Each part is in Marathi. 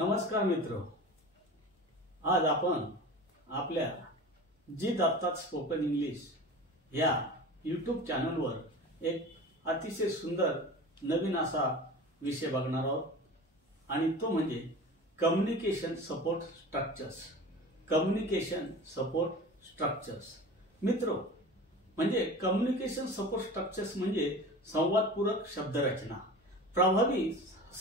नमस्कार मित्र, आज आपण आपल्या जी दत्तात स्पोकन इंग्लिश या यूट्यूब चॅनलवर एक अतिशय सुंदर नवीन असा विषय बघणार आहोत आणि तो म्हणजे communication support structures. Communication support structures मित्र, म्हणजे कम्युनिकेशन सपोर्ट स्ट्रक्चर्स म्हणजे संवादपूरक शब्दरचना. प्रभावी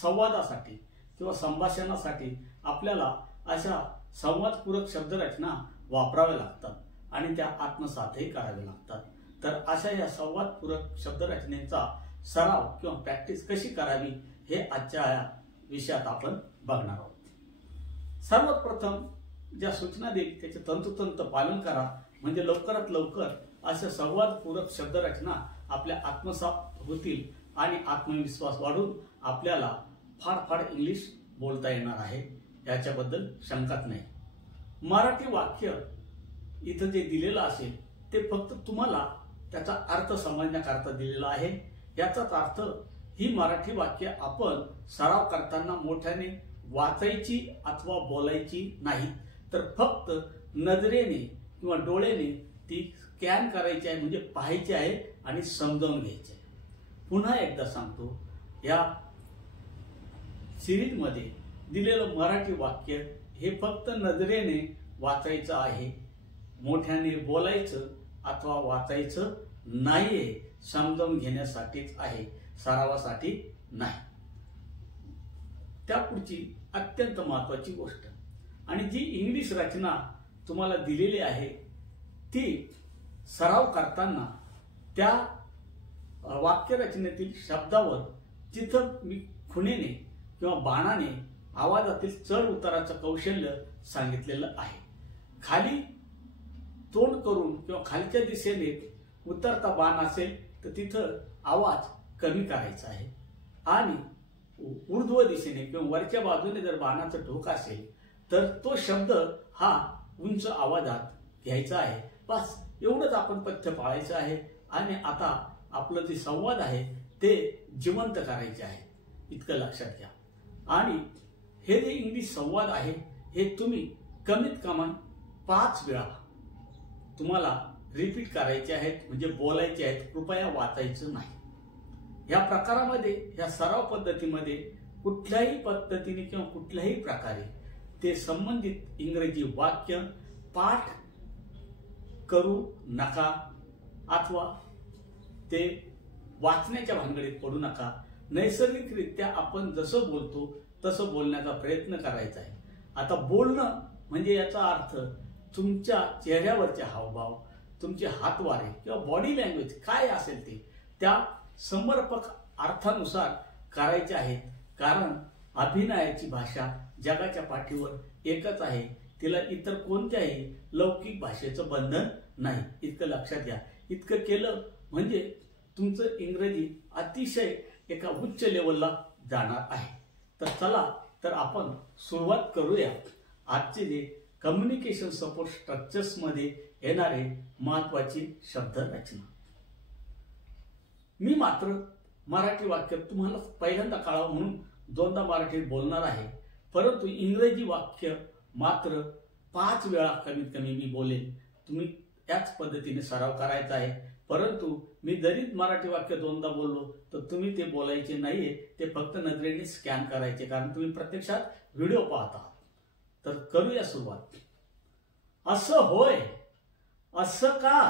संवादासाठी किंवा संभाषणासाठी आपल्याला अशा संवादपूरक शब्दरचना वापराव्या लागतात आणि त्या आत्मसातही कराव्या लागतात. तर अशा या संवादपूरक शब्दरचनेचा सराव किंवा प्रॅक्टिस कशी करावी हे आजच्या या विषयात आपण बघणार आहोत. सर्वात प्रथम ज्या सूचना देईल त्याचे तंतोतंत पालन करा, म्हणजे लवकरात लवकर अशा संवादपूरक शब्दरचना आपल्या आत्मसात होतील आणि आत्मविश्वास वाढून आपल्याला फार इंग्लिश बोलता येणार आहे, याच्याबद्दल शंकाच नाही. मराठी वाक्य इथं जे दिलेलं असेल ते फक्त तुम्हाला त्याचा अर्थ समजण्याकरता दिलेला आहे. याचाच अर्थ ही मराठी वाक्य आपण सराव करताना मोठ्याने वाचायची अथवा बोलायची नाही, तर फक्त नजरेने किंवा डोळ्याने ती स्कॅन करायची आहे, म्हणजे पाहायची आहे आणि समजावून घ्यायची आहे. पुन्हा एकदा सांगतो, या सिरीज मध्ये दिलेलं मराठी वाक्य हे फक्त नजरेने वाचायचं आहे, मोठ्याने बोलायचं अथवा वाचायचं नाहीये, समजावून घेण्यासाठीच आहे, सरावासाठी नाही. त्यापुढची अत्यंत महत्वाची गोष्ट, आणि जी इंग्लिश रचना तुम्हाला दिलेली आहे ती सराव करताना त्या वाक्यरचनेतील शब्दावर जिथं मी खुणेने किंवा बाणाने आवाजातील चढ उताराचं कौशल्य सांगितलेलं आहे. खाली तोंड करून किंवा खालच्या दिशेने उतरता बाण असेल तर तिथं आवाज कमी करायचा आहे, आणि ऊर्ध्व दिशेने किंवा वरच्या बाजूने जर बाणाचं टोक असेल तर तो शब्द हा उंच आवाजात घ्यायचा आहे. बस एवढंच आपण पथ्य पाळायचं आहे. आणि आता आपलं जे संवाद आहे ते जिवंत करायचे आहे, इतकं लक्षात घ्या. आणि हे जे इंग्लिश संवाद आहे हे तुम्ही कमीत कमी 5 वेळा तुम्हाला रिपीट करायचे आहेत, म्हणजे बोलायचे आहेत, कृपया वाचायचं नाही. या प्रकारामध्ये, या सराव पद्धतीमध्ये कुठल्याही पद्धतीने किंवा कुठल्याही प्रकारे ते संबंधित इंग्रजी वाक्य पाठ करू नका अथवा ते वाचण्याच्या भानगडीत पडू नका. नैसर्गिकरित्या आपण जसं बोलतो तसं बोलण्याचा प्रयत्न करायचा आहे. आता बोलणं म्हणजे याचा अर्थ तुमच्या चेहऱ्यावरचे हावभाव, तुमचे हातवारे किंवा बॉडी लँग्वेज काय असेल ते त्या समर्पक अर्थानुसार करायचे आहेत. कारण अभिनयाची भाषा जगाच्या पाठीवर एकच आहे, तिला इतर कोणत्याही लौकिक भाषेचं बंधन नाही, इतकं लक्षात घ्या. इतकं केलं म्हणजे तुमचं इंग्रजी अतिशय एका उच्च लेवलला जाणार आहे. तर चला तर आपण सुरुवात करूया आजचे जे कम्युनिकेशन सपोर्ट स्ट्रक्चर्स मध्ये येणारे महत्वाची शब्दरचना. मी मात्र मराठी वाक्य तुम्हाला पहिल्यांदा कळावं म्हणून 2दा मराठीत बोलणार आहे, परंतु इंग्रजी वाक्य मात्र 5 वेळा कमीत कमी मी बोलेन. तुम्ही त्याच पद्धतीने सराव करायचा आहे. परंतु मी जरी मराठी वाक्य 2दा बोललो तर तुम्ही ते बोलायचे नाहीये, ते फक्त नजरेने स्कॅन करायचे, कारण तुम्ही प्रत्यक्षात व्हिडिओ पाहत आहात. तर करूया सुरुवात. असं होय, असं का,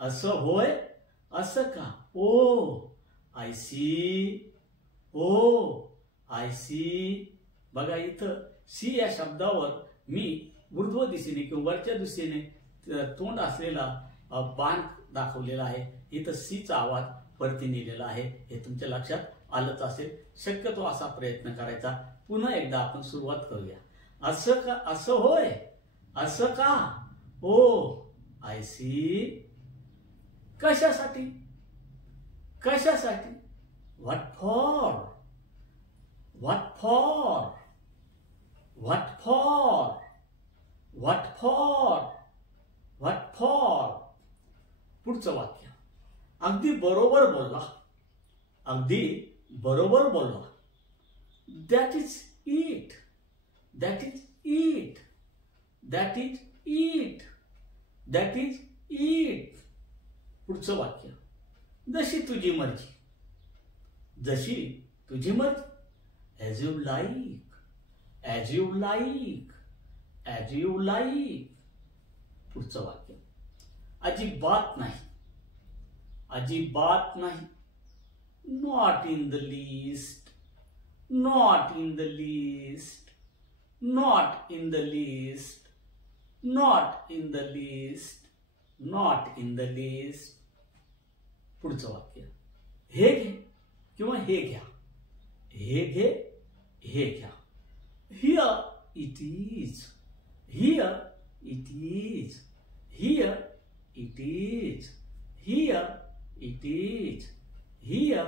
असं होय, असं का, oh I see, oh I see. बघा इथं सी या शब्दावर मी ऊर्ध्व दिशेने किंवा वरच्या दिशेने तोंड असलेला बाण दाखवलेला आहे. इथं सीचा आवाज वरती नेलेला आहे, हे तुमच्या लक्षात आलंच असेल. शक्यतो असा प्रयत्न करायचा. पुन्हा एकदा आपण सुरुवात करूया. असं का, असं होय, असं का, ओ आय सी. कशासाठी, कशासाठी, what for, what for, what for, what for, what for. पुढचं वाक्य, अगदी बरोबर बोलला, अगदी बरोबर बोलला. That is it, That is eat. That is eat. That is eat. पुढचं वाक्य, जशी तुझी मर्जी. जशी तुझी मर्जी. As you like. As you like. As you like. पुढचं वाक्य, अजिबात नाही. अजिबात नाही. Not in the least. Not in the least. Not in the least. Not in the least. Not in the least. पुढचं वाक्य, हे घे किंवा हे घ्या. हे घे, हे घ्या. Here it is. Here it is. Here it is. Here it is. Here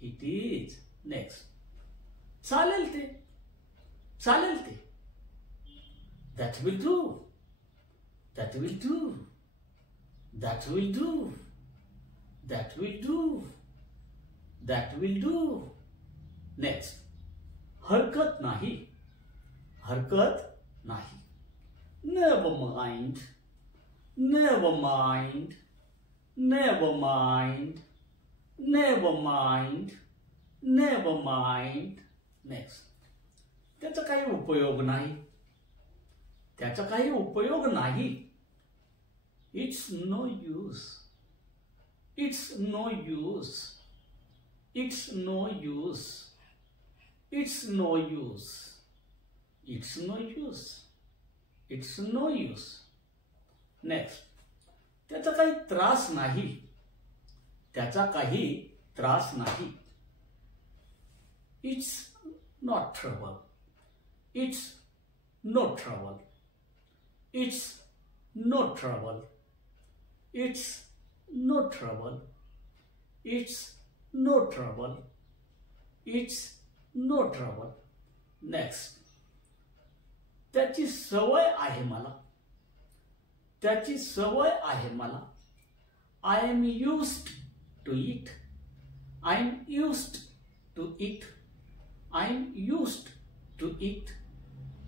it is. Next. चालेल ते. चालेल ते. That will do. That will do. That will do. That will do. That will do. Next. हरकत नाही. हरकत नाही. Never mind. Never mind. Never mind. Never mind. Never mind. Next. त्याचा काही उपयोग नाही. त्याचा काही उपयोग नाही. It's no use. It's no use. It's no use. It's no use. It's no use. It's no use. Next. त्याचा काही त्रास नाही. त्याचा काही त्रास नाही. It's not trouble. It's no trouble. It's no trouble. It's no trouble. It's no trouble. It's no trouble. Next. त्याची सवय आहे मला. त्याची सवय आहे मला. I am used to it. I am used to it. I am used to it.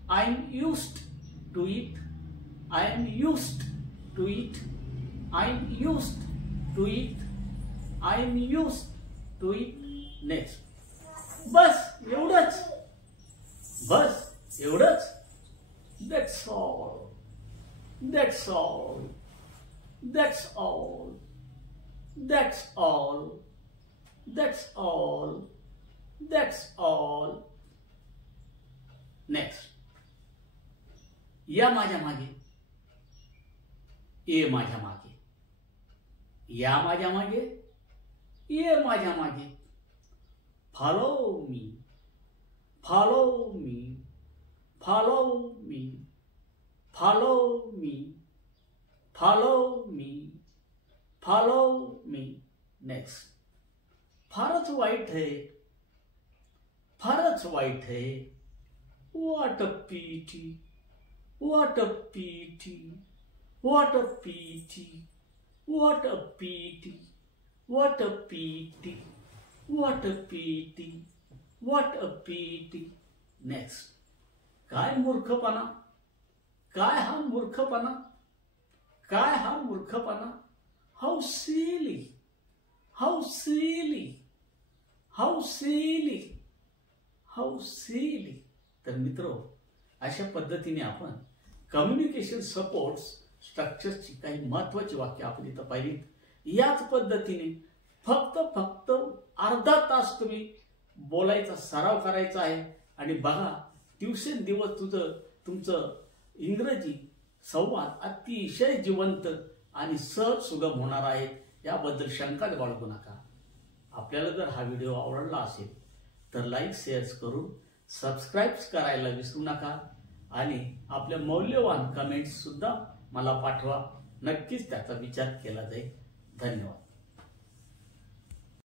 I am used to it. I am used to it. I am used to it. I am used to it. Next. बस एवढंच. बस एवढंच. That's all. That's all. That's all. That's all. That's all. That's all. Next. या माझ्या मागे. ये माझ्या मागे. या माझ्या मागे. ये माझ्या मागे. Follow me. Follow me. Follow me. Follow me. Follow me. Follow me. Next. फारच वाईट है. फारच वाईट है. What a pity. What a pity. What a pity. What a pity. What a pity. What a pity. What a pity. Next. काय मूर्खपणा. काय हा मूर्खपणा. काय हा मूर्खपणा. How silly. How silly. How silly. How silly. तर मित्र, अशा पद्धतीने आपण कम्युनिकेशन सपोर्ट स्ट्रक्चरची काही महत्वाची वाक्य आपण इथं पाहिली. याच पद्धतीने फक्त अर्धा तास तुम्ही बोलायचा सराव करायचा आहे. आणि बघा, दिवसेंदिवस तुमचं इंग्रजी संवाद अतिशय जिवंत आणि सहज सुगम होणार आहे. याबद्दल शंकाच बाळगू नका. आपल्याला जर हा व्हिडिओ आवडला असेल तर लाईक शेअर करून सबस्क्राईब करायला विसरू नका. आणि आपले मौल्यवान कमेंट्स सुद्धा मला पाठवा. नक्कीच त्याचा विचार केला जाईल. धन्यवाद.